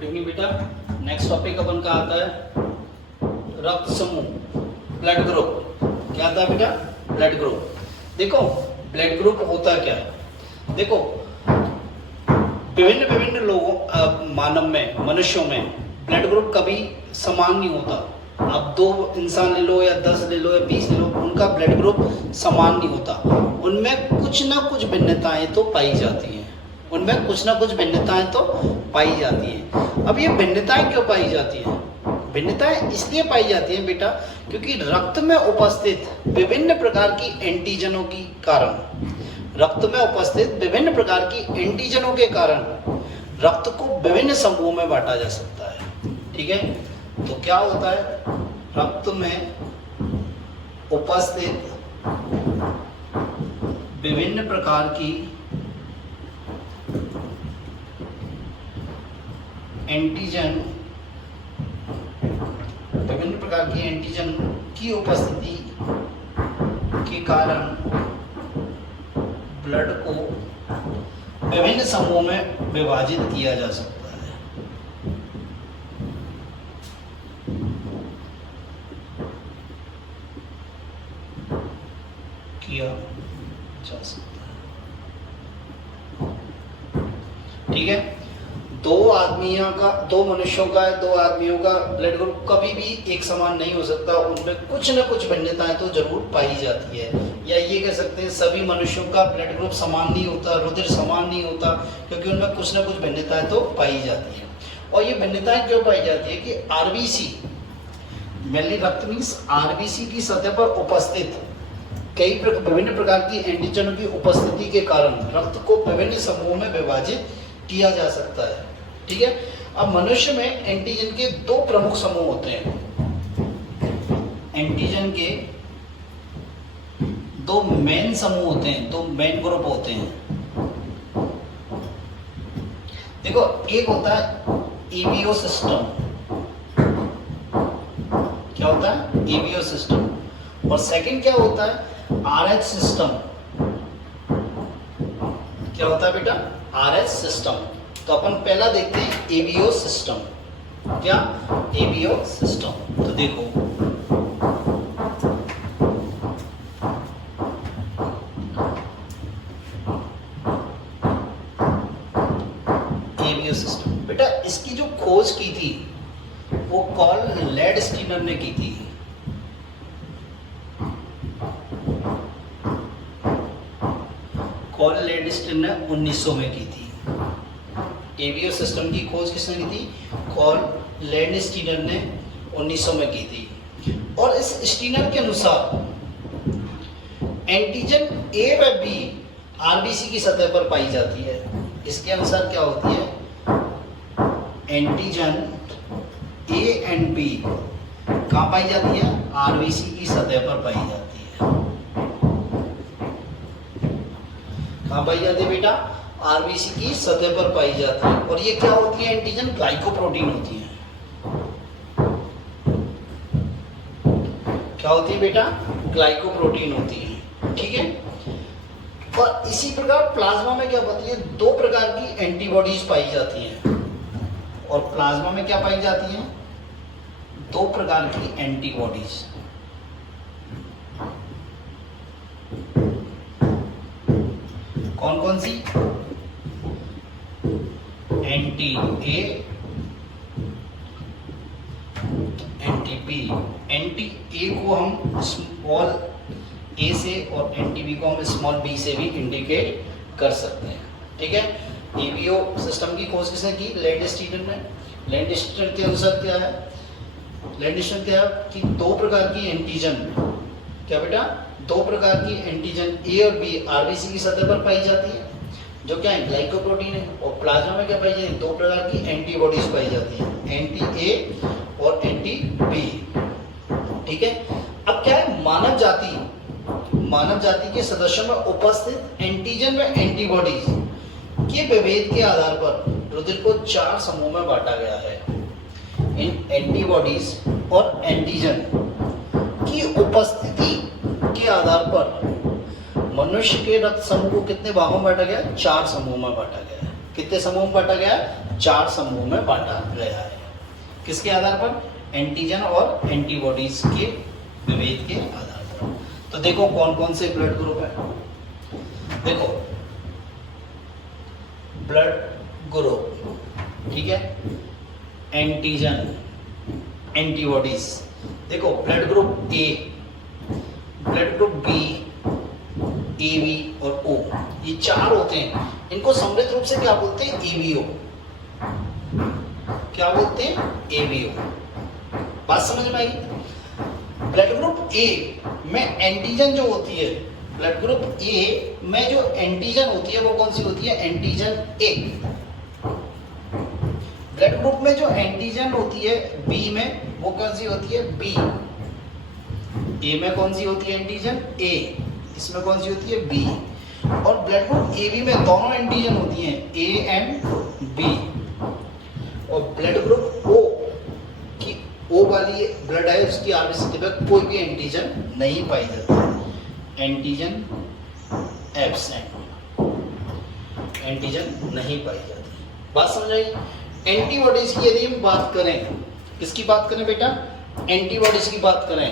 Good evening बेटा। Next topic अपन का आता है रक्त समूह, ब्लड ग्रुप। क्या आता है बेटा? Blood group. देखो ब्लड ग्रुप होता क्या है। देखो विभिन्न विभिन्न लोगों मानव में, मनुष्यों में ब्लड ग्रुप कभी समान नहीं होता। अब 2 इंसान ले लो या 10 ले लो या 20 ले लो, उनका ब्लड ग्रुप समान नहीं होता। उनमें कुछ ना कुछ भिन्नताएं तो पाई जाती हैं। उनमें कुछ ना कुछ भिन्नताएं तो पाई जाती हैं। अब ये भिन्नताएं क्यों पाई जाती हैं? भिन्नताएं इसलिए पाई जाती हैं बेटा क्योंकि रक्त में उपस्थित विभिन्न प्रकार की एंटीजनों की कारण, रक्त में उपस्थित विभिन्न प्रकार की एंटीजनों के कारण रक्त को विभिन्न समूहों में बांटा जा सकता है। ठीक है, तो क्या होता है? रक्त में उपस्थित विभिन्न प्रकार की एंटीजन, विभिन्न प्रकार की एंटीजन की उपस्थिति के कारण ब्लड को विभिन्न समूहों में विभाजित किया जा सकता है। किया जा सकता है। ठीक है, दो मनुष्यों का, 2 आदमियों का ब्लड ग्रुप कभी भी एक समान नहीं हो सकता। उनमें कुछ न कुछ भिन्नताएं तो जरूर पाई जाती है। या ये कह सकते हैं सभी मनुष्यों का ब्लड ग्रुप समान नहीं होता, रुधिर समान नहीं होता, क्योंकि उनमें कुछ न कुछ भिन्नताएं तो पाई जाती है। और ये भिन्नताएं क्यों पाई जाती है कि आरबीसी, मेनली रक्त मीन्स आरबीसी की सतह पर उपस्थित विभिन्न प्रकार की एंटीजनों की उपस्थिति के कारण रक्त को विभिन्न समूहों में विभाजित किया जा सकता है। ठीक है, अब मनुष्य में एंटीजन के 2 प्रमुख समूह होते हैं। एंटीजन के 2 मेन समूह होते हैं, 2 मेन ग्रुप होते हैं। देखो, एक होता है ईवीओ सिस्टम। क्या होता है? EVO system. और सेकंड क्या होता है? RH system. क्या होता है बेटा? RH system. तो अपन पहला देखते हैं एवीओ सिस्टम। क्या? एवीओ सिस्टम। तो देखो एवीओ सिस्टम बेटा, इसकी जो खोज की थी वो कार्ल लैंडस्टीनर ने की थी। कार्ल लैंडस्टीनर ने 1900 में की थी। एवीओ सिस्टम की खोज किसने की थी? कार्ल लैंडस्टीनर ने 1900 में की थी। और इस स्टीनर के अनुसार एंटीजन ए व बी आरबीसी की सतह पर पाई जाती है। इसके अनुसार क्या होती है? एंटीजन ए एंड बी कहाँ पाई जाती है? आरबीसी की सतह पर पाई जाती है। कहाँ पाई जाती है बेटा? आरबीसी की सतह पर पाई जाती है। और ये क्या होती है? एंटीजन ग्लाइकोप्रोटीन होती है। क्या होती है बेटा? ग्लाइकोप्रोटीन होती है। ठीक है, और इसी प्रकार प्लाज्मा में क्या होती है? 2 प्रकार की एंटीबॉडीज पाई जाती हैं। और प्लाज्मा में क्या पाई जाती हैं? 2 प्रकार की एंटीबॉडीज। कौन कौन सी? Anti A, anti B. Anti A को हम स्मॉल ए से और एंटी बी को हम स्मॉल बी से भी इंडिकेट कर सकते हैं। ठीक है, एवीओ सिस्टम की खोज किसने की? लैंडस्टीनर ने। लैंडस्टीनर के अनुसार क्या है? लैंडस्टीनर क्या है कि 2 प्रकार की एंटीजन, क्या बेटा? 2 प्रकार की एंटीजन ए और बी आरबीसी की सतह पर पाई जाती है, जो क्या है? ग्लाइकोप्रोटीन है। और प्लाज्मा में क्या पाई जाती है? 2 प्रकार की एंटीबॉडीज पाई जाती है, एंटी ए और एंटी बी। ठीक है, अब क्या है? मानव जाति के सदस्यों में उपस्थित एंटीजन व एंटीबॉडीज के विभेद के आधार पर रुधिर को 4 समूह में बांटा गया है। इन एंटीबॉडीज और एंटीजन की उपस्थिति के आधार पर मनुष्य के रक्त समूह को कितने भागों में बांटा गया? 4 समूह में बांटा गया है। कितने समूह में बांटा गया है? 4 समूह में बांटा गया है। किसके आधार पर? एंटीजन और एंटीबॉडीज के विभेद के आधार पर। तो देखो कौन कौन से ब्लड ग्रुप है। देखो ब्लड ग्रुप, ठीक है, एंटीजन, एंटीबॉडीज। देखो blood group A, blood group B, A B और ओ, ये 4 होते हैं। इनको समृद्ध रूप से क्या बोलते हैं? एबीओ। क्या बोलते हैं? एबीओ। बात समझ में आई? ब्लड ग्रुप ए में एंटीजन जो होती है, ब्लड ग्रुप ए में जो एंटीजन होती है वो कौन सी होती है? एंटीजन ए। ब्लड ग्रुप में जो एंटीजन होती है बी में, वो कौन सी होती है? बी। ए में कौन सी होती है एंटीजन? ए। इसमें कौन सी होती है? बी। और ब्लड ग्रुप ए बी में दोनों एंटीजन होती हैं, ए एंड बी। और ब्लड ग्रुप ओ की, ओ वाली ब्लड है, उसकी आरबीसी में कोई भी एंटीजन नहीं पाई जाती, एंटीजन एब्सेंट, एंटीजन नहीं पाई जाती। बात समझ आई? एंटीबॉडीज की यदि हम बात करें, किसकी बात करें बेटा? एंटीबॉडीज की बात करें,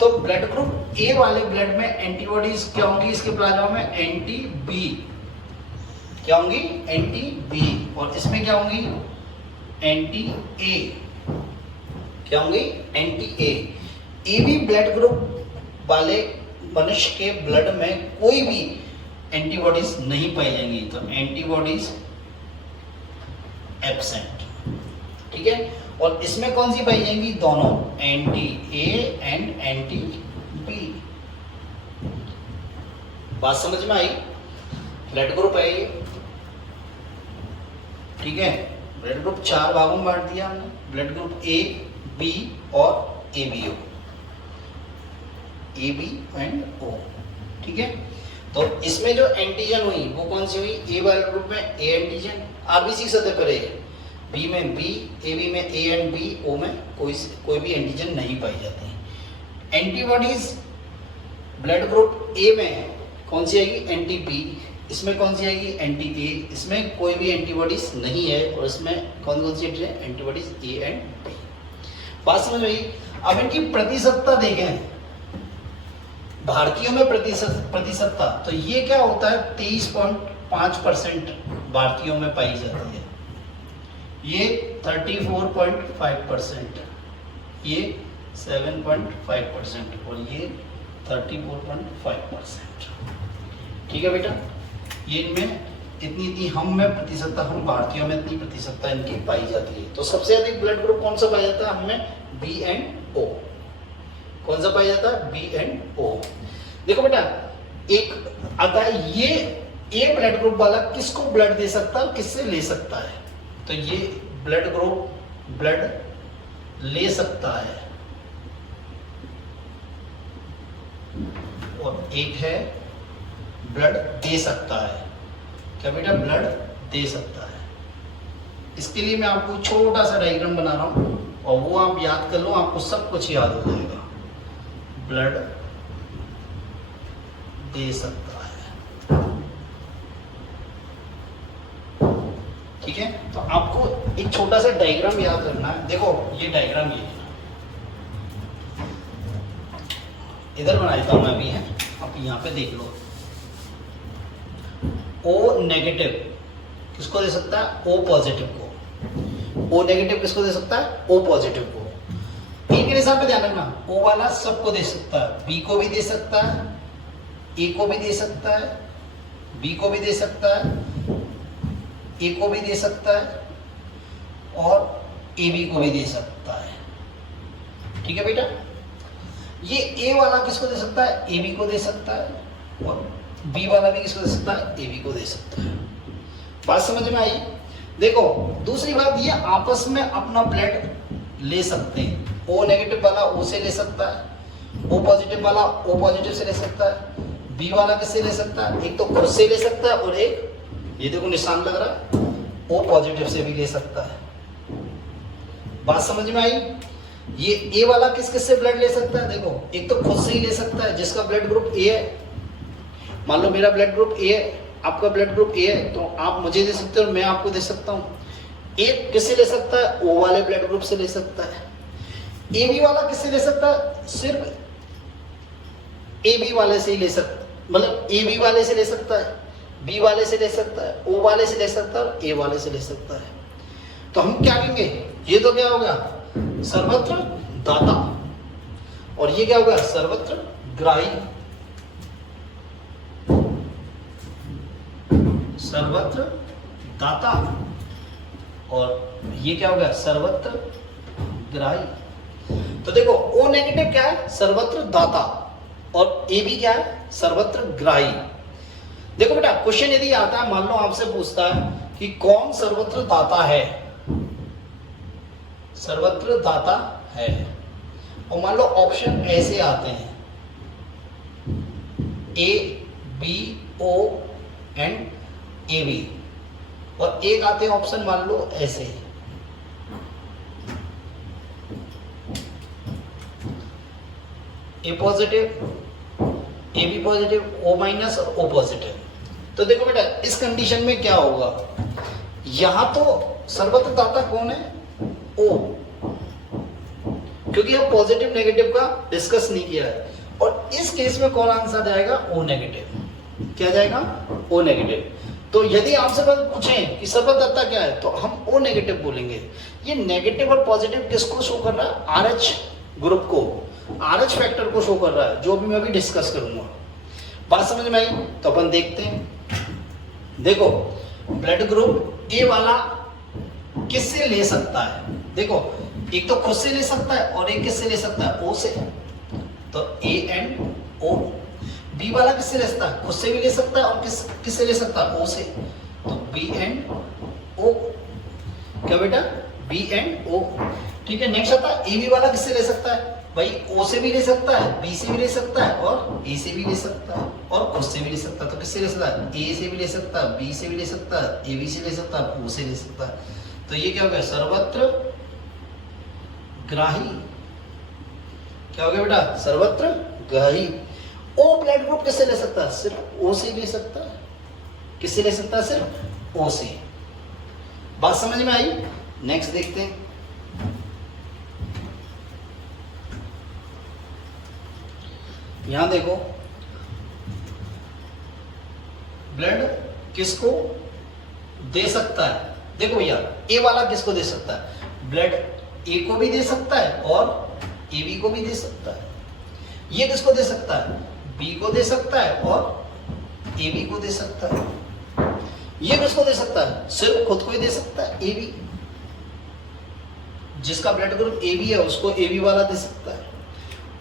तो ब्लड ग्रुप ए वाले ब्लड में एंटीबॉडीज क्या होंगी? इसके प्लाज्मा में एंटी बी। क्या होंगी? Anti B. और इसमें क्या होंगी? Anti A. क्या होंगी? Anti A. A B blood group वाले मनुष्य के ब्लड में कोई भी एंटीबॉडीज नहीं पाई जाएंगी, तो एंटीबॉडीज एब्सेंट, ठीक है। और इसमें कौन सी पाई जाएंगी? दोनों, anti A and anti B. बात समझ में आई? ब्लड ग्रुप है ये, ठीक है। ब्लड ग्रुप 4 भागों में बांट दिया हमने, ब्लड ग्रुप ए, बी और एबीओ, ए बी एंड ओ, ठीक है। तो इसमें जो एंटीजन हुई वो कौन सी हुई? ए वाले ग्रुप में ए एंटीजन, आरबीसी सतह पर है, बी में बी, ए बी में ए एंड बी, ओ में कोई भी एंटीजन नहीं पाई जाती। एंटीबॉडीज ब्लड ग्रुप ए में कौन सी आएगी? Anti B. इसमें कौन सी आएगी? Anti A. इसमें कोई भी एंटीबॉडीज नहीं है, और इसमें कौन कौन सी एंटीबॉडीज? A and B. बात समझ आई? अब इनकी प्रतिशतता देखें, भारतीयों में प्रतिशतता, तो ये क्या होता है? 23.5% भारतीयों में पाई जाती है, ये 34.5%, ये 7.5% और ये 34.5%, ठीक है बेटा। ये इनमें इतनी हम में प्रतिशतता, हम भारतीयों में इतनी प्रतिशतता इनकी पाई जाती है। तो सबसे अधिक ब्लड ग्रुप कौन सा पाया जाता है हमें? बी एंड ओ। कौन सा पाया जाता है? बी एंड ओ। देखो बेटा, एक अगर ये ए ब्लड ग्रुप वाला किसको ब्लड दे सकता है, किससे ले सकता है? तो ये ब्लड ग्रुप ब्लड ले सकता है, और एक है ब्लड दे सकता है। क्या बेटा? ब्लड दे सकता है। इसके लिए मैं आपको छोटा सा डायग्राम बना रहा हूं, और वो आप याद कर लो, आपको सब कुछ याद हो जाएगा। ब्लड दे सकता है, ठीक है। तो आपको एक छोटा सा डायग्राम याद रखना है। देखो ये डायग्राम, ये इधर बना देता हूं मैं अभी, है आप यहाँ पे देख लो। ओ नेगेटिव किसको दे सकता है? ओ पॉजिटिव को। ओ नेगेटिव किसको दे सकता है? ओ पॉजिटिव को। ए के निशान पे ध्यान रखना, ओ वाला सबको दे सकता है, बी को भी दे सकता है, ए को भी दे सकता है, बी को भी दे सकता है, ए को भी दे सकता है, और ए बी को भी दे सकता है, ठीक है बेटा। ये ए वाला किसको दे सकता है? ए बी को दे सकता है, और बी वाला भी किसको दे सकता है? ए बी को दे सकता है। बात समझ में आई? देखो दूसरी बात, ये आपस में अपना ब्लड ले सकते हैं। ओ नेगेटिव वाला ओ से ले सकता है, ओ पॉजिटिव वाला ओ पॉजिटिव से ले सकता है, बी वाला किससे ले सकता है? एक तो खुद से ले सकता है, और एक ये देखो निशान लग रहा है, ओ पॉजिटिव से भी ले सकता है। बात समझ में आई? ये ए वाला किस किस से ब्लड ले सकता है? देखो एक तो खुद से ही ले सकता है, जिसका ब्लड ग्रुप ए है। मान लो मेरा ब्लड ग्रुप ए है, आपका ब्लड ग्रुप ए है तो आप मुझे दे सकते हो और मैं आपको दे सकता हूँ। ए किससे ले सकता है? ओ वाले ब्लड ग्रुप से ले सकता है। ए बी वाला किससे ले सकता है? सिर्फ ए बी वाले से ही ले सकता, मतलब ए बी वाले से ले सकता है, बी वाले से ले सकता है, ओ वाले से ले सकता है और ए वाले से ले सकता है। तो हम क्या कहेंगे? ये तो क्या हो गया? सर्वत्र दाता। और ये क्या हो गया? सर्वत्र ग्राही। सर्वत्र दाता और ये क्या हो गया? सर्वत्र ग्राही। तो देखो ओ नेगेटिव क्या है? सर्वत्र दाता, और ए भी क्या है? सर्वत्र ग्राही। देखो बेटा क्वेश्चन यदि आता है, मान लो आपसे पूछता है कि कौन सर्वत्र दाता है, सर्वत्र दाता है, और मान लो ऑप्शन ऐसे आते हैं A B O and A B, और एक आते हैं ऑप्शन मान लो ऐसे A positive, A B positive, O minus और ओ पॉजिटिव। तो देखो बेटा इस कंडीशन में क्या होगा? यहां तो सर्वत्र दाता कौन है? ओ, क्योंकि हम पॉजिटिव नेगेटिव का डिस्कस नहीं किया है। और इस केस में कौन आंसर जाएगा? O negative. क्या जाएगा? O negative. तो यदि आपसे पूछें कि सर्वत्र दाता क्या है तो हम ओ नेगेटिव बोलेंगे। ये नेगेटिव और पॉजिटिव किसको शो कर रहा है? आरएच ग्रुप को, आरएच फैक्टर को शो कर रहा है, जो भी मैं अभी डिस्कस करूंगा। बात समझ में आई? तो अपन देखते हैं। देखो ब्लड ग्रुप ए वाला किससे ले सकता है? देखो एक तो खुद से ले सकता है और एक किससे ले सकता है? ओ से। तो ए एंड ओ। बी वाला किससे ले सकता है? खुद से भी ले सकता है और किससे ले सकता है? ओ से। तो बी एंड ओ। क्या बेटा? बी एंड ओ। ठीक है। नेक्स्ट आता है ए बी वाला किससे ले सकता है? भाई ओ से भी ले सकता है, बी से भी ले सकता है और ए से भी ले सकता है और खुद से भी ले सकता है। तो किससे ले सकता है? ए से भी ले सकता है, बी से भी ले सकता है, ए बी से ले सकता है, ओ से ले सकता है। तो ये क्या हो गया? सर्वत्र ग्राही। क्या हो गया बेटा? सर्वत्र ग्राही। ओ ब्लड ग्रुप किससे ले सकता है? सिर्फ ओ से ले सकता है। किससे ले सकता है? सिर्फ ओ से। बात समझ में आई? नेक्स्ट देखते हैं। यहां देखो ब्लड किसको दे सकता है? देखो भैया ए वाला किसको दे सकता है? ब्लड ए को भी दे सकता है और ए बी को भी दे सकता है। ये किसको दे सकता है? बी को दे सकता है और ए बी को दे सकता है। ये किसको दे सकता है? सिर्फ खुद को ही दे सकता है, ए बी। जिसका ब्लड ग्रुप ए बी है उसको ए बी वाला दे सकता है।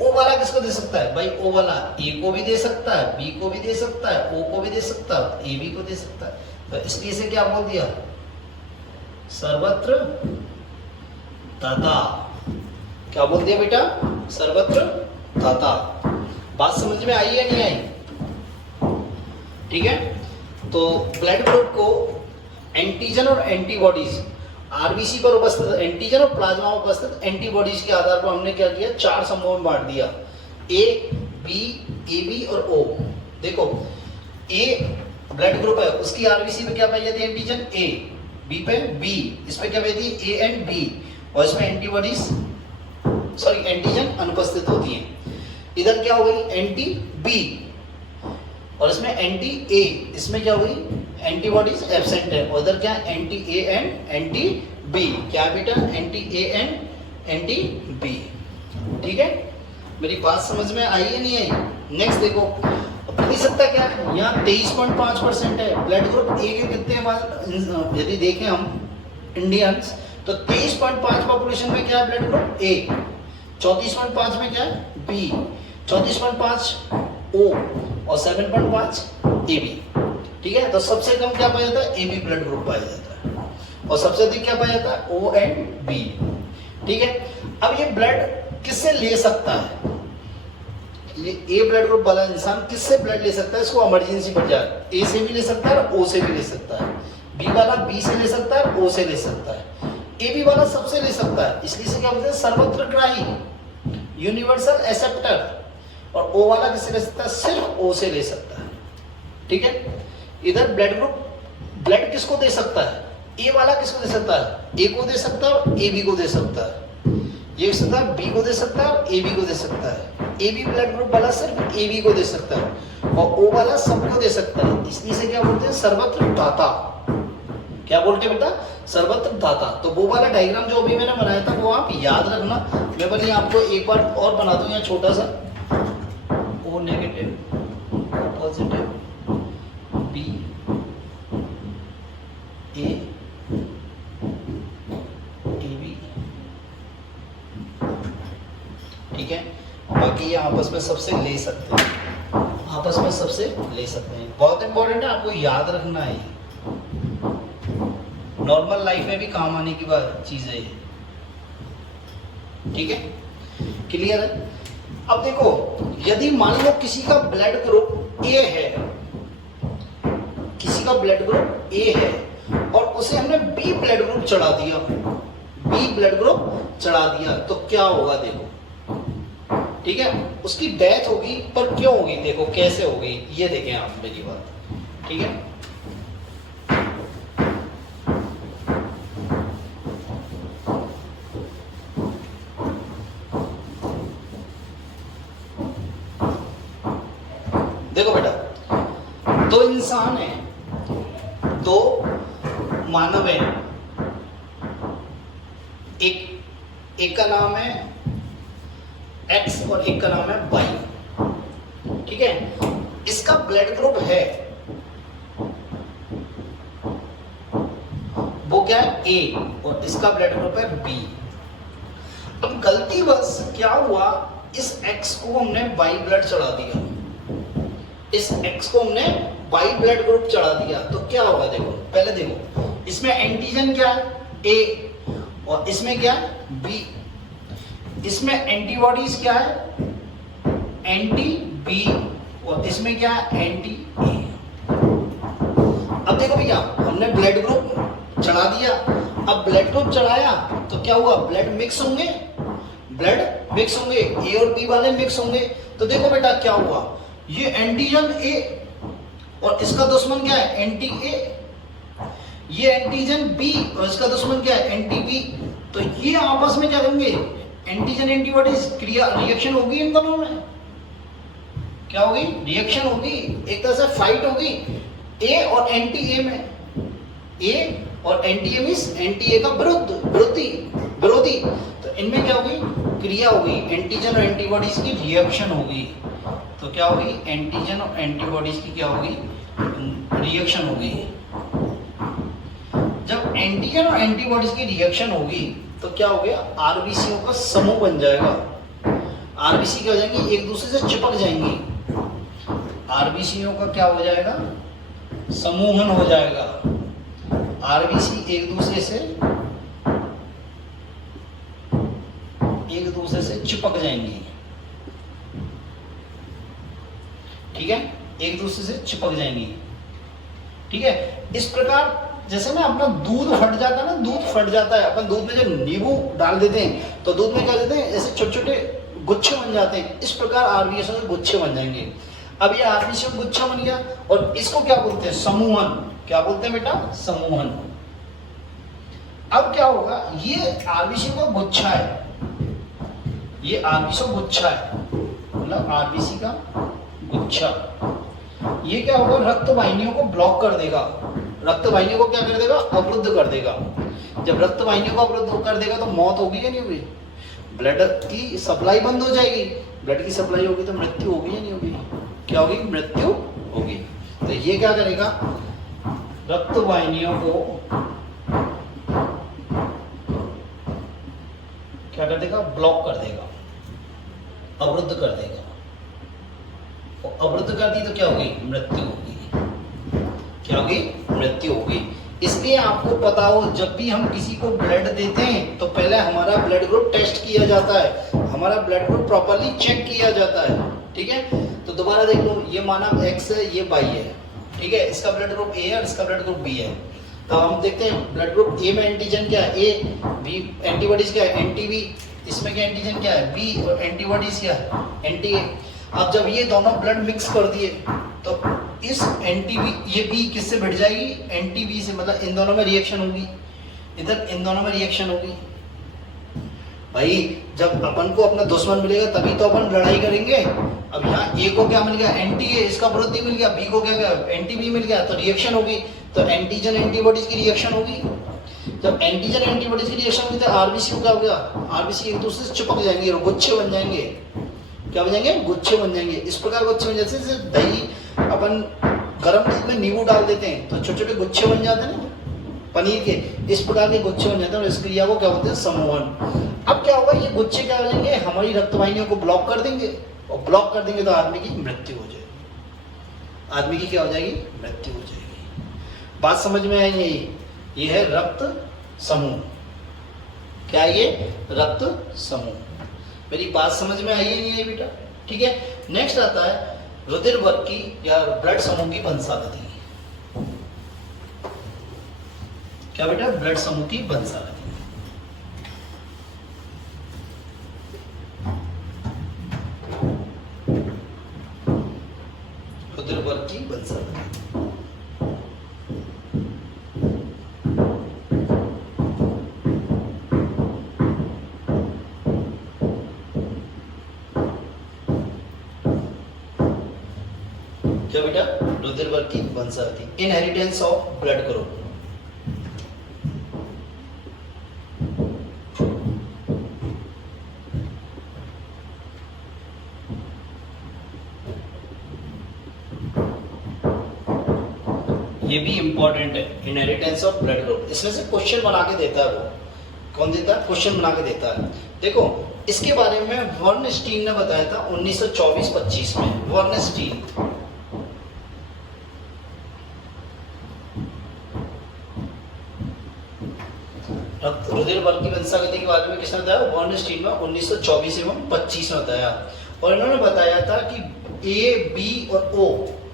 ओ वाला किसको दे सकता है? भाई ओ वाला ए को भी दे सकता है, बी को भी दे सकता है, ओ को भी दे सकता है, ए बी को दे सकता है। तो इसलिए से क्या बोल दिया? सर्वत्र दाता। क्या बोल दिया बेटा? सर्वत्र दाता। बात समझ में आई या नहीं आई? ठीक है। तो ब्लड ग्रुप को एंटीजन और एंटीबॉडीज, आरबीसी पर उपस्थित एंटीजन और प्लाज्मा में उपस्थित एंटीबॉडीज के आधार पर हमने क्या किया? 4 समूहों में बांट दिया, ए बी, ए बी और ओ। देखो ए ब्लड ग्रुप है, उसकी आरबीसी पे क्या पाई जाती है? एंटीजन ए। बी पे बी, इस पे क्या पाई ए एंड बी, और इसमें एंटीबॉडीज सॉरी एंटीजन अनुपस्थित होती है। इधर क्या हो गई? एंटी बी, और इसमें एंटी ए, इसमें क्या हुई? एंटीबॉडीज एब्सेंट है। और इधर क्या? Anti A and anti B. क्या बेटा? Anti A and anti B. ठीक है। मेरी बात समझ में आई या नहीं आई? नेक्स्ट देखो प्रतिशतता क्या है? यहाँ 23.5% है। ब्लड ग्रुप ए के कितने हैं? यदि देखें हम इंडियंस तो 23.5 पॉपुलेशन में क्या है? ब्लड ग्रुप ए। 34.5 में क्या है? बी। 34.5 ओ और 7.5 ए बी। ठीक है। तो सबसे कम क्या पाया जाता है? ए बी ब्लड ग्रुप पाया जाता है, और सबसे अधिक क्या पाया जाता है? O and B. ठीक है। अब ये ब्लड किससे ले सकता है? ये ए ब्लड ग्रुप वाला इंसान किससे ब्लड ले सकता है? इसको इमरजेंसी पड़ जाए, ए से भी ले सकता है और ओ से भी ले सकता है। बी वाला बी से ले सकता है और ओ से ले सकता है। ए बी वाला सबसे ले सकता है, इसलिए से क्या बोलते हैं? सर्वत्र ग्राही, यूनिवर्सल एक्सेप्टर। और ओ वाला किससे ले सकता है? सिर्फ ओ से ले सकता है। ठीक है। इधर ब्लड किसको दे सकता है, ए वाला किसको दे सकता है, ए को दे सकता है और ए बी को दे सकता है, ये सकता है बी को दे सकता है और ए बी को दे सकता है। ए बी ब्लड ग्रुप वाला सिर्फ ए बी को दे सकता है और ओ वाला सबको दे सकता है, इसलिए से क्या बोलते हैं, सर्वत्र दाता। क्या बोलते हैं बेटा, सर्वत्र दाता। तो वो वाला डायग्राम जो अभी मैंने बनाया था वो आप याद रखना। मैं बल्कि आपको एक बार और बना दूं यहाँ छोटा सा, O negative, O positive, B, A B, ठीक है। बाकी ये आपस में सबसे ले सकते हैं, आपस में सबसे ले सकते हैं। बहुत इंपॉर्टेंट है, आपको याद रखना है, नॉर्मल लाइफ में भी काम आने की बात चीज है ये, ठीक है, क्लियर है। अब देखो, यदि मान लो किसी का ब्लड ग्रुप ए है, किसी का ब्लड ग्रुप ए है और उसे हमने बी ब्लड ग्रुप चढ़ा दिया, बी ब्लड ग्रुप चढ़ा दिया, तो क्या होगा देखो, ठीक है, उसकी डेथ होगी। पर क्यों होगी, देखो कैसे होगी, ये देखें आप मेरी बात, ठीक है। देखो बेटा, दो इंसान है, दो मानव है, एक का नाम है एक्स और एक का नाम है वाई, ठीक है। इसका ब्लड ग्रुप है, वो क्या है, ए, और इसका ब्लड ग्रुप है बी। अब गलती बस क्या हुआ, इस एक्स को हमने वाई ब्लड चढ़ा दिया, इस एक्स को हमने वाई ब्लड ग्रुप चढ़ा दिया, तो क्या होगा देखो, पहले देखो, इसमें एंटीजन क्या है, ए, और इसमें क्या है, बी। इसमें एंटीबॉडीज क्या है, एंटी बी, और इसमें क्या है, एंटी ए। अब देखो भैया, हमने ब्लड ग्रुप चढ़ा दिया, अब ब्लड ग्रुप चढ़ाया तो क्या हुआ, ब्लड मिक्स होंगे, ब्लड मिक्स होंगे, ए और बी वाले मिक्स होंगे। तो देखो बेटा क्या हुआ, ये एंटीजन ए और इसका दुश्मन क्या है, एंटी ए, ये एंटीजन बी और इसका दुश्मन क्या है, एंटी बी। तो ये आपस में क्या करेंगे, एंटीजन एंटीबॉडीज क्रिया, रिएक्शन होगी इन दोनों में, क्या होगी, रिएक्शन होगी, एक तरह से फाइट होगी ए और एंटी ए में, ए और anti A means anti A का विरोधी। तो इनमें क्या होगी, क्रिया होगी, एंटीजन और एंटीबॉडीज की रिएक्शन होगी। तो क्या होगी, एंटीजन और एंटीबॉडीज की क्या होगी, रिएक्शन होगी। जब एंटीजन और एंटीबॉडीज की रिएक्शन होगी तो क्या हो गया, आरबीसीओ का समूह बन जाएगा। आरबीसी क्या हो जाएंगी, एक दूसरे से चिपक जाएंगी, आरबीसीओ का क्या हो जाएगा, समूहन हो जाएगा। आरबीसी एक दूसरे से चिपक जाएंगी, ठीक है, एक दूसरे से चिपक जाएंगी, ठीक है। इस प्रकार जैसे ना अपना दूध फट जाता है ना, दूध फट जाता है, अपन दूध में जब नींबू डाल देते हैं तो दूध में क्या देते हैं, ऐसे छोटे छोटे गुच्छे बन जाते हैं, इस प्रकार आरबीसी के गुच्छे बन जाएंगे। अब ये आरबीसी गुच्छा बन गया और इसको क्या बोलते हैं, समूहन। क्या बोलते हैं बेटा, समूहन। अब क्या होगा, ये आरबीसी का गुच्छा है, ये आरबीसी का गुच्छा है, मतलब आरबीसी का गुच्छा, ये क्या होगा, रक्त वाहिनियों को ब्लॉक कर देगा, रक्त वाहिनियों को क्या कर देगा, अवरुद्ध कर देगा। जब रक्त वाहिनियों को अवरुद्ध कर देगा तो मौत होगी या नहीं होगी, ब्लड की सप्लाई बंद हो जाएगी, ब्लड की सप्लाई होगी तो मृत्यु होगी या नहीं होगी, क्या होगी, मृत्यु होगी। तो ये क्या करेगा, रक्त वाहिनियों को क्या कर देगा, ब्लॉक कर देगा, अवरुद्ध कर देगा, और अवरुद्ध कर दी तो क्या होगी, मृत्यु होगी, क्या होगी, मृत्यु होगी। इसलिए आपको पता हो, जब भी हम किसी को ब्लड देते हैं तो पहले हमारा ब्लड ग्रुप टेस्ट किया जाता है, हमारा ब्लड ग्रुप प्रॉपर्ली चेक किया जाता है, ठीक है। तो दोबारा देख लो, ये माना एक्स है, ये वाई है, ठीक है, इसका ब्लड ग्रुप ए है और इसका ब्लड ग्रुप बी है। तो हम देखते हैं ब्लड ग्रुप ए में एंटीजन क्या है, ए, बी एंटीबॉडीज क्या है, एंटी बी, इसमें क्या एंटीजन क्या है, बी, और एंटीबॉडीज क्या है, एंटी ए। अब जब ये दोनों ब्लड मिक्स कर दिए तो इस एंटीबी, ये बी किससे भिड़ जाएगी, एंटीबी से, मतलब इन दोनों में रिएक्शन होगी, इधर इन दोनों में रिएक्शन होगी। भाई जब अपन को अपना दुश्मन मिलेगा तभी तो अपन लड़ाई करेंगे। अब यहाँ ए को क्या मिल गया, एंटी ए, इसका विरोधी मिल गया, बी को क्या गया, एंटी बी मिल गया, तो रिएक्शन होगी। तो एंटीजन एंटीबॉडीज की रिएक्शन होगी। जब एंटीजन एंटीबॉडीज की रिएक्शन होगी तो आरबीसी को क्या हो गया, आरबीसी एक दूसरे से चिपक जाएंगे और गुच्छे बन जाएंगे। क्या बन जाएंगे, गुच्छे बन जाएंगे। इस प्रकार गुच्छे बन, जैसे दही अपन गर्म दूध में नींबू डाल देते हैं तो छोटे छोटे गुच्छे बन जाते हैं ना पनीर के, इस प्रकार के गुच्छे बन जाते हैं और इस क्रिया को क्या बोलते हैं, समूहन। अब क्या होगा, ये गुच्छे क्या हो जाएंगे, हमारी रक्त वाहिनियों को ब्लॉक कर देंगे, और ब्लॉक कर देंगे तो आदमी की मृत्यु हो जाएगी। आदमी की क्या हो जाएगी, मृत्यु हो जाएगी। बात समझ में आई? यही ये है रक्त समूह। क्या ये, रक्त समूह। मेरी बात समझ में आई नहीं है बेटा? ठीक है। नेक्स्ट आता है रुधिर वर्ग की या ब्लड समूह की वंशागति। क्या बेटा, ब्लड समूह की वंशागति। रुधिर वर्ग की वंशागति। क्या बेटा, रुधिर वर्ग की वंशागति। Inheritance of blood group. ये भी इंपॉर्टेंट है, इनहेरिटेंस ऑफ ब्लड ग्रुप। इसमें से क्वेश्चन बना के देता है। वो कौन देता है, क्वेश्चन बना के देता है। देखो इसके बारे में वर्नस्टीन ने बताया था 1924-25 में। वर्नस्टीन रुधिर वर्ग की वंशागति के बारे में किसने बताया, वर्नस्टीन में 1924 एवं 25 में बताया। और इन्होंने बताया था कि ए, बी और ओ,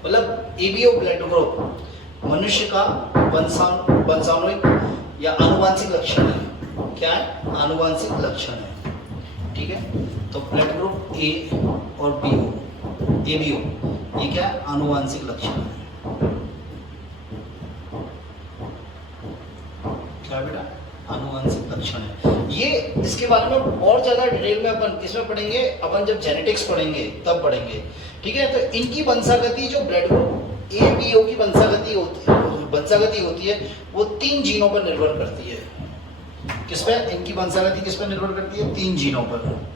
मतलब A B O blood group मनुष्य का वंशाणुविक या आनुवांशिक लक्षण है। क्या है, आनुवांशिक लक्षण है। ठीक है, तो ब्लड ग्रुप ए और बी ओ, ए बी ओ, ये क्या है, आनुवांशिक लक्षण है। क्या बेटा, आनुवांशिक लक्षण है ये। इसके बारे में और ज्यादा डिटेल में अपन किसमें पढ़ेंगे, अपन जब जेनेटिक्स पढ़ेंगे तब पढ़ेंगे। ठीक है, तो इनकी वंशागति जो blood group A B O की वंशागति होती है वो 3 जीनों पर निर्भर करती है। किस पे, इनकी वंशागति किस पर निर्भर करती है, 3 जीनों पर।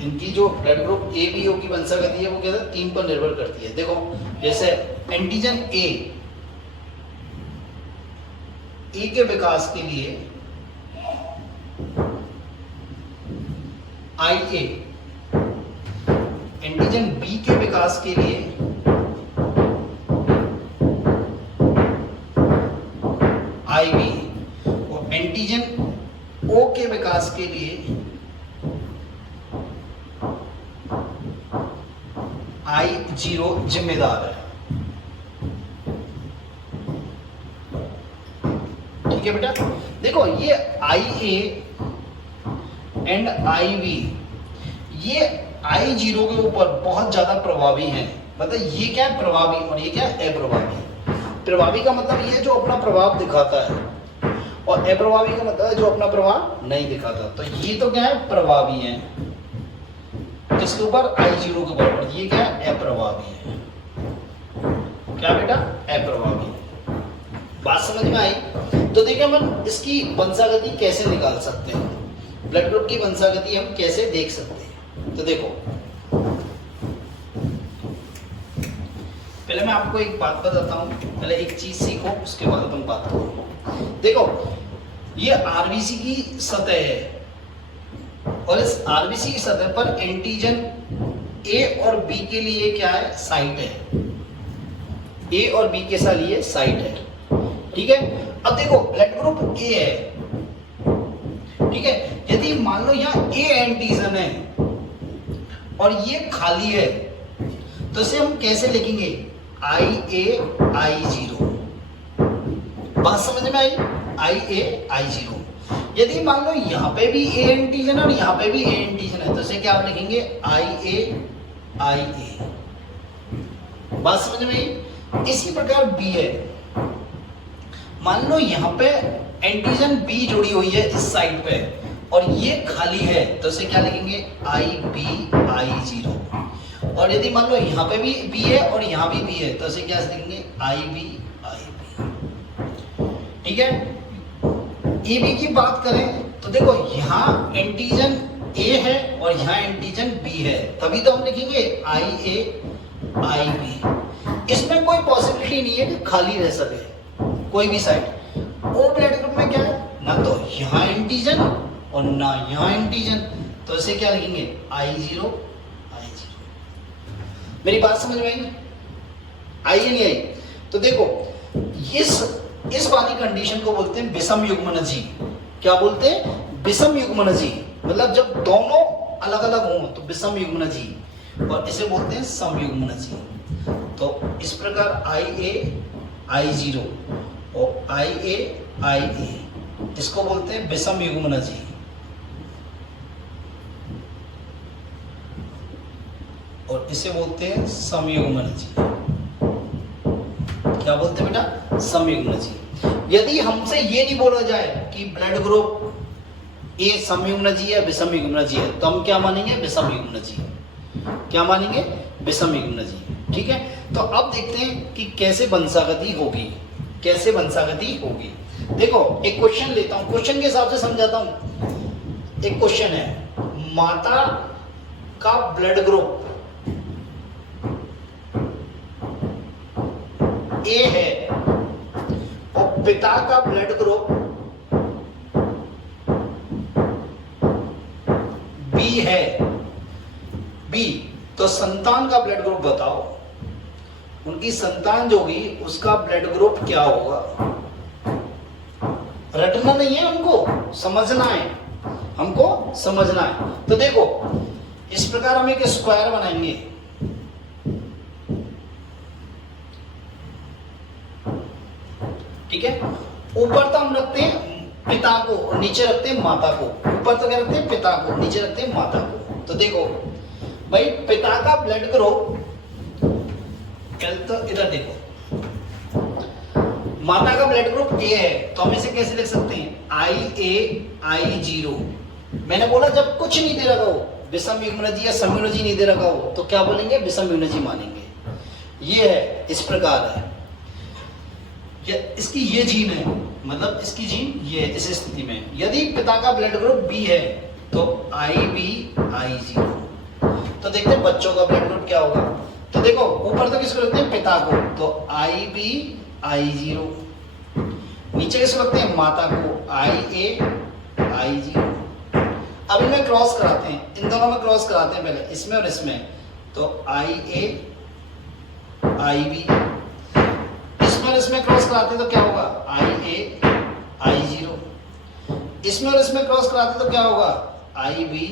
इनकी जो blood group A B O की वंशागति है वो क्या है, 3 पर निर्भर करती है। देखो जैसे एंटीजन ए के विकास के लिए IA, एंटीजन बी के विकास के लिए IB, और एंटीजन O के विकास के लिए I0 जिम्मेदार है। ठीक है बेटा, देखो ये IA एंड IB ये I0 के ऊपर बहुत ज्यादा प्रभावी है। मतलब ये क्या है, प्रभावी, और ये क्या है, अप्रभावी। प्रभावी का मतलब ये जो अपना प्रभाव दिखाता है, और अप्रभावी का मतलब है जो अपना प्रभाव नहीं दिखाता। तो ये तो क्या है, प्रभावी है। किसके ऊपर, I0 के ऊपर। ये क्या है, अप्रभावी है। क्या बेटा, अप्रभावी। बात समझ में आई? तो देखिए हम इसकी वंशागति कैसे निकाल सकते हैं, ब्लड ग्रुप की वंशागति हम कैसे देख सकते हैं। तो देखो पहले मैं आपको एक बात बताता हूं, पहले एक चीज सीखो उसके बाद अपन बात करो। देखो ये आरबीसी की सतह है, और इस आरबीसी की सतह पर एंटीजन ए और बी के लिए क्या है, साइट है। ए और बी के साथ लिए साइट है। ठीक है, अब देखो ब्लड ग्रुप ए है। ठीक है, यदि मान लो यहाँ ए एंटीजन है और ये खाली है, तो इसे हम कैसे लिखेंगे, IA I0। बात समझ में आई, IA I0। यदि मान लो यहाँ पे भी ए एंटीजन है और यहाँ पे भी ए एंटीजन है तो इसे क्या आप लिखेंगे आई ए। बात समझ में आई? इसी प्रकार बी है, मान लो यहाँ पे एंटीजन बी जुड़ी हुई है इस साइड पे और ये खाली है तो इसे क्या लिखेंगे आई बी आई जीरो। और यदि मान लो यहाँ पे भी बी है और यहाँ भी बी है तो इसे क्या लिखेंगे आई बी आई बी। ठीक है, ए बी की बात करें तो देखो यहाँ एंटीजन ए है और यहाँ एंटीजन बी है, तभी तो हम लिखेंगे आई ए आई बी। इसमें कोई पॉसिबिलिटी नहीं है कि खाली रह सके कोई भी साइड। ओ ब्लड ग्रुप में क्या है, ना तो यहाँ एंटीजन और ना यहाँ एंटीजन, तो इसे क्या लिखेंगे आई जीरो आई जीरो। मेरी बात समझ में आई? आई या नहीं आई? तो देखो इस वाली कंडीशन को बोलते हैं विषम युग्मनजी। क्या बोलते हैं? विषम युग्मनजी, मतलब जब दोनों अलग अलग हों तो विषम युग्मनजी, और इसे बोलते हैं समयुग्मनजी। तो इस प्रकार आई ए आई जीरो और आई ए इसको बोलते हैं विषम युग्मनजी। और इसे बोलते हैं समयुग्मनजी। क्या बोलते हैं बेटा? समयुग्मनजी। यदि हमसे ये नहीं बोला जाए कि ब्लड ग्रुप ए समयुग्मनजी है विषम युग्मनजी है तो हम क्या मानेंगे? विषम युग्मनजी। क्या मानेंगे? विषम युग्मनजी। ठीक है, तो अब देखते हैं कि कैसे वंशागति होगी, कैसे वंशागति होगी। देखो एक क्वेश्चन लेता हूं, क्वेश्चन के हिसाब से समझाता हूं। एक क्वेश्चन है, माता का ब्लड ग्रुप ए है और पिता का ब्लड ग्रुप बी है, बी, तो संतान का ब्लड ग्रुप बताओ। उनकी संतान जो होगी उसका ब्लड ग्रुप क्या होगा? रटना नहीं है, हमको समझना है, हमको समझना है। तो देखो इस प्रकार हम एक स्क्वायर बनाएंगे। ठीक है, ऊपर तो हम रखते हैं पिता को और नीचे रखते हैं माता को। ऊपर तो क्या रखते हैं? पिता को, नीचे रखते हैं माता को। तो देखो भाई पिता का ब्लड ग्रुप, तो इधर देखो माता का ब्लड ग्रुप ए है तो हम इसे कैसे लिख सकते हैं? आई ए आई जीरो। मैंने बोला जब कुछ नहीं दे रखा हो, विषम युग्मनजी या समयुग्मनजी नहीं दे रखा हो तो क्या बोलेंगे? विषम युग्मनजी मानेंगे। ये है, इस प्रकार है। इसकी ये जीन है, मतलब इसकी जीन ये है। इस स्थिति में यदि पिता का ब्लड ग्रुप बी है तो आई बी आई जीरो। तो देखते हैं बच्चों का ब्लड ग्रुप क्या होगा। तो देखो ऊपर तो किसको रखते हैं? पिता को, तो आई बी आई जीरो। नीचे किसको रखते हैं? माता को, आई ए आई जीरो। अब इनमें क्रॉस कराते हैं, इन दोनों में क्रॉस कराते हैं पहले, इसमें और इसमें। तो आई ए आई बी, इसमें और इसमें क्रॉस कराते तो क्या होगा? आई ए आई जीरो। इसमें और इसमें क्रॉस कराते तो क्या होगा? आई बी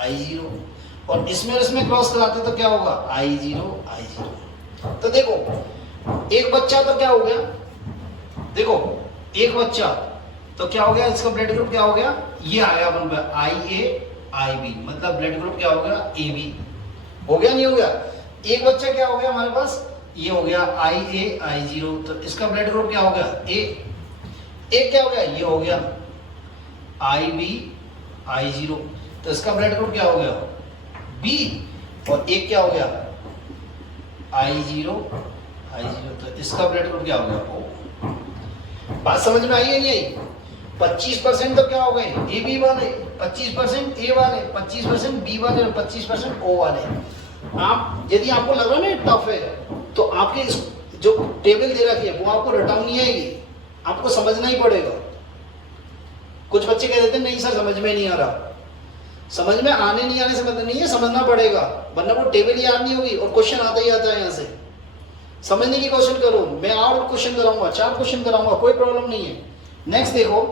आई जीरो। और इसमें और इसमें क्रॉस कराते तो क्या होगा? आई जीरो आई जीरो। तो देखो एक बच्चा तो क्या हो गया? देखो एक बच्चा तो क्या हो गया? इसका ब्लड ग्रुप क्या हो गया? ये आया अपन पे आई ए आई बी, मतलब ब्लड ग्रुप क्या हो गया? A B. हो गया नहीं हो गया? एक बच्चा क्या हो गया हमारे पास? ये हो गया आई ए आई जीरो, तो इसका ब्लड ग्रुप क्या हो गया? ए। एक क्या हो गया? ये हो गया आई बी आई जीरो, तो इसका ब्लड ग्रुप क्या हो गया? बी। और एक क्या हो गया? आई जीरो आई जीरो, तो इसका ब्लड ग्रुप क्या हो गया? ओ। बात समझ में आई है नहीं आई? 25% तो क्या हो गए? ए बी वाले, 25% ए वाले, 25% बी वाले और 25% ओ वाले। आप यदि आपको लग रहा है ना टफ है तो आपके जो टेबल दे रखी है वो आपको रटाव नहीं आएगी, आपको समझना ही पड़ेगा। कुछ बच्चे कह देते हैं नहीं सर समझ में नहीं आ रहा। समझ में आने नहीं आने से मतलब नहीं है, समझना पड़ेगा, वरना वो टेबल याद नहीं होगी और क्वेश्चन आता ही आता है। यहाँ से समझने की कोशिश करो, मैं और क्वेश्चन कराऊंगा, 4 क्वेश्चन कराऊंगा, कोई प्रॉब्लम नहीं है। नेक्स्ट देखो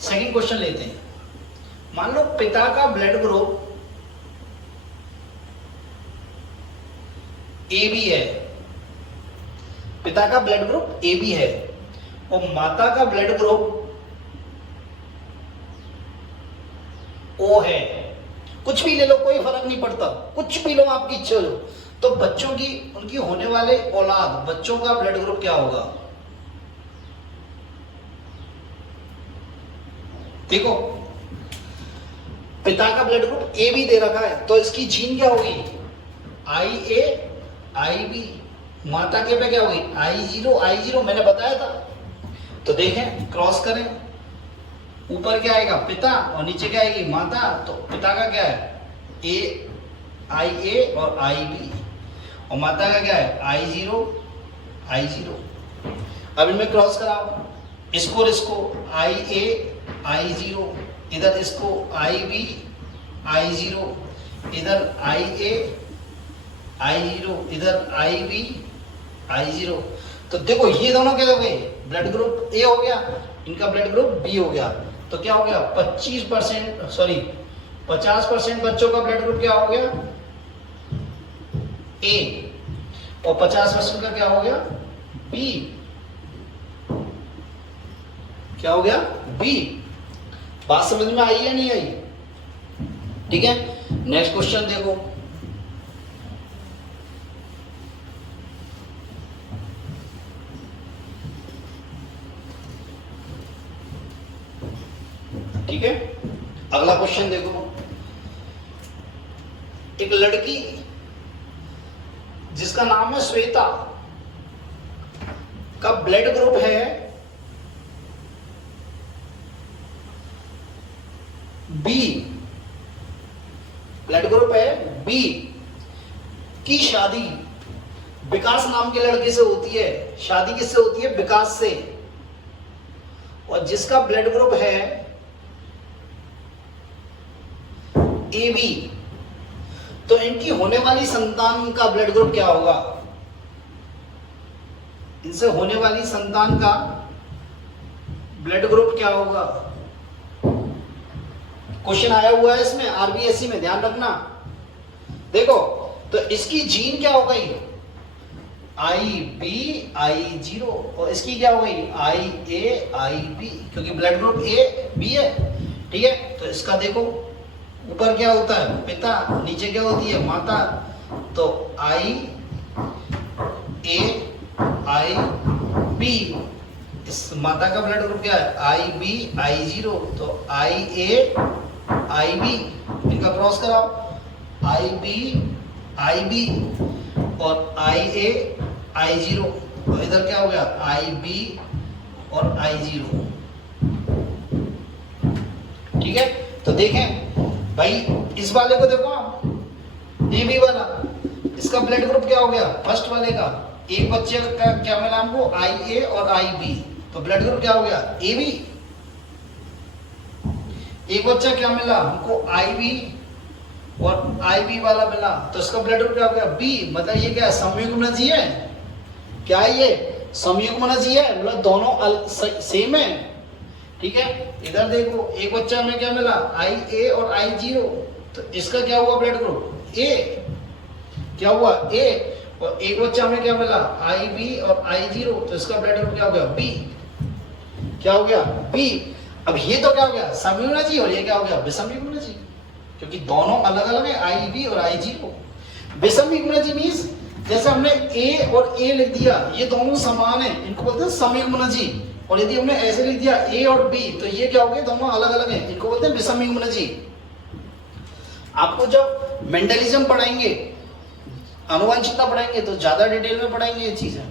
सेकंड क्वेश्चन लेते हैं। मान लो पिता का ब्लड ग्रुप ए बी है, पिता का ब्लड ग्रुप ए बी है और माता का ब्लड ग्रुप ओ है, कुछ भी ले लो कोई फर्क नहीं पड़ता, कुछ भी लो आपकी इच्छा हो, तो बच्चों की उनकी होने वाले औलाद बच्चों का ब्लड ग्रुप क्या होगा? देखो पिता का ब्लड ग्रुप ए बी दे रखा है, तो इसकी जीन क्या होगी? आई ए आई बी। माता के पे क्या होगी? आई जीरो मैंने बताया था। तो देखें क्रॉस करें, ऊपर क्या आएगा? पिता, और नीचे क्या आएगी? माता। तो पिता का क्या है? ए और आई बी, और माता का क्या है? आई जीरो। अब इनमें क्रॉस कराओ, इसको और इसको, आई जीरो, इधर इसको आई जीरो, इधर आई जीरो, इधर आई जीरो। तो देखो ये दोनों क्या हो गए? ब्लड ग्रुप ए हो गया, इनका ब्लड ग्रुप बी हो गया। तो क्या हो गया? 50% बच्चों का ब्लड ग्रुप क्या हो गया? ए, और 50% का क्या हो गया? बी। क्या हो गया? बी। बात समझ में आई या नहीं आई? ठीक है, नेक्स्ट क्वेश्चन देखो। ठीक है, अगला क्वेश्चन देखो। एक लड़की जिसका नाम है श्वेता का ब्लड ग्रुप है बी, ब्लड ग्रुप है बी, की शादी विकास नाम के लड़के से होती है। शादी किससे होती है? विकास से। और जिसका ब्लड ग्रुप है ए बी, तो इनकी होने वाली संतान का ब्लड ग्रुप क्या होगा? इनसे होने वाली संतान का ब्लड ग्रुप क्या होगा? क्वेश्चन आया हुआ है इसमें आरबीएससी में, ध्यान रखना। देखो तो इसकी जीन क्या हो गई? आई जीरो, और इसकी क्या हो गई? आई बी, क्योंकि ब्लड ग्रुप ए बी है। ठीक है, तो इसका देखो ऊपर क्या होता है? पिता, नीचे क्या होती है? माता। तो आई बी, इस माता का ब्लड ग्रुप क्या है? आई जीरो, तो आई बी, इनका क्रॉस कराओ, आई बी और आई जीरो, तो इधर क्या हो गया? आई बी और आई जीरो। ठीक है, तो देखें भाई इस वाले को देखो आप, ए बी वाला, इसका ब्लड ग्रुप क्या हो गया? फर्स्ट वाले का एक बच्चे का क्या मिला हमको? आई ए और आई बी, तो ब्लड ग्रुप क्या हो गया? A B. एक बच्चा क्या मिला हमको? आई बी और आई बी वाला मिला, तो इसका ब्लड ग्रुप क्या हो गया? बी। मतलब ये क्या है? संयुग्मनजी है। क्या है ये? संयुग्मनजी है, मतलब दोनों सेम है। ठीक है, इधर देखो एक बच्चा में क्या मिला? आई ए और आई जीरो, तो इसका क्या हुआ ब्लड ग्रुप? ए। क्या हुआ? ए। और एक बच्चा में क्या मिला? आई बी और आई जीरो, तो इसका ब्लड ग्रुप क्या हो गया? बी। क्या हो गया? बी। अब ये तो क्या हो गया? संयुग्मनजी, और ये क्या हो गया? विषमयुग्मनजी, क्योंकि दोनों अलग अलग है, आई बी और आई जीरो। विषमयुग्मनजी मींस जैसे हमने ए और ए लिख दिया, ये दोनों समान है, इनको बोलते हैं संयुग्मनजी। और यदि हमने ऐसे लिख दिया ए और बी, तो ये क्या हो गए? दोनों अलग अलग हैं, इनको बोलते हैं विषमयुग्मनजी। आपको जब मेंडलिज्म पढ़ाएंगे, आनुवंशिकता पढ़ाएंगे, तो ज्यादा डिटेल में पढ़ाएंगे ये चीजें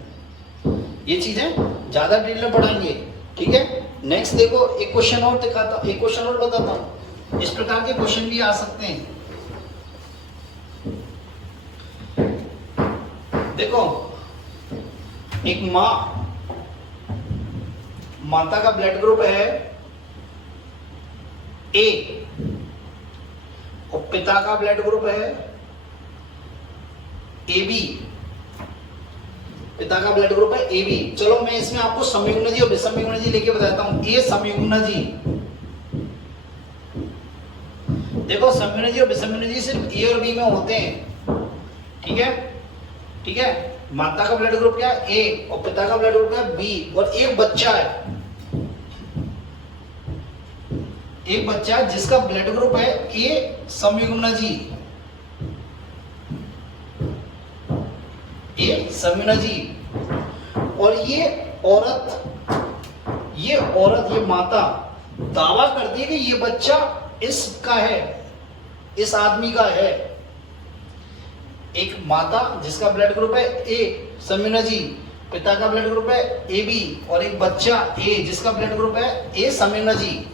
ज्यादा डिटेल में पढ़ाएंगे। ठीक है, नेक्स्ट देखो एक क्वेश्चन और दिखाता, एक क्वेश्चन और बताता हूं। इस प्रकार के क्वेश्चन भी आ सकते हैं। देखो एक माता का ब्लड ग्रुप है ए, और पिता का ब्लड ग्रुप है ए बी। पिता का ब्लड ग्रुप है ए बी। चलो मैं इसमें आपको संयुग्मनजी और विषमयुग्मनजी लेके बताता हूं। ए संयुग्मनजी, देखो संयुग्मनजी और विषमयुग्मनजी सिर्फ ए और बी में होते हैं। ठीक है, ठीक है, माता का ब्लड ग्रुप क्या है? ए, और पिता का ब्लड ग्रुप क्या है? बी, और एक बच्चा है। एक बच्चा जिसका ब्लड ग्रुप है ए संयुग्मनजी, ए संयुग्मनजी, और ये औरत, ये माता दावा करती है कि ये बच्चा इसका है, इस आदमी का है। एक माता जिसका ब्लड ग्रुप है ए संयुग्मनजी, पिता का ब्लड ग्रुप है ए बी, और एक बच्चा ए जिसका ब्लड ग्रुप है ए संयुग्मनजी,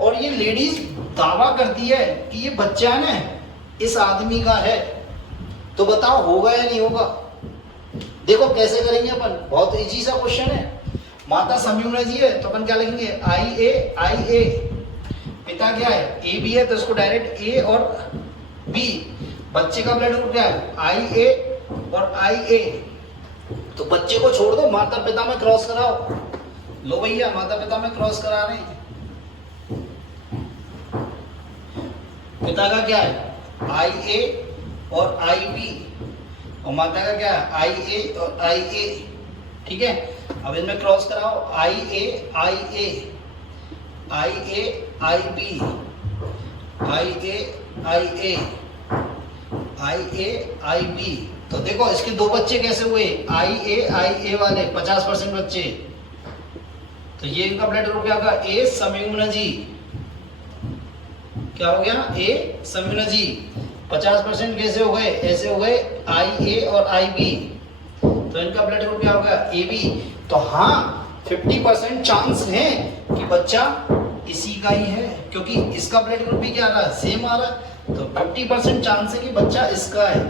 और ये लेडीज दावा करती है कि ये बच्चा है ना इस आदमी का है। तो बताओ होगा या नहीं होगा? देखो कैसे करेंगे अपन, बहुत इजी सा क्वेश्चन है। माता संयुग्मनजी है तो अपन क्या लिखेंगे, आई ए। पिता क्या है, ए बी है, तो इसको डायरेक्ट ए और बी। बच्चे का ब्लड ग्रुप क्या है, आई ए और आई ए। तो बच्चे को छोड़ दो, माता पिता में क्रॉस कराओ। लो भैया माता पिता में क्रॉस करा रहे हैं। पिता का क्या है, आई ए और आई बी, और माता का क्या है, आई ए और आई ए। ठीक है, अब इनमें क्रॉस कराओ, आई A I A, I A I B, I A I A, I A I B. तो देखो इसके दो बच्चे कैसे हुए, आई ए वाले 50% बच्चे। तो ये इनका ब्लड ग्रुप क्या होगा, ए संयुग्मनजी। क्या हो गया, ए संयुग्मनजी। 50% कैसे हो गए, ऐसे हो गए आई ए और आई बी। तो इनका ब्लड ग्रुप क्या होगा, ए बी। तो हाँ 50% चांस है कि बच्चा इसी का ही है, क्योंकि इसका ब्लड ग्रुप भी क्या आ रहा है, सेम आ रहा है। तो 50% चांस है कि बच्चा इसका है।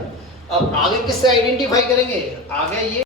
अब आगे किससे आइडेंटिफाई करेंगे, आगे ये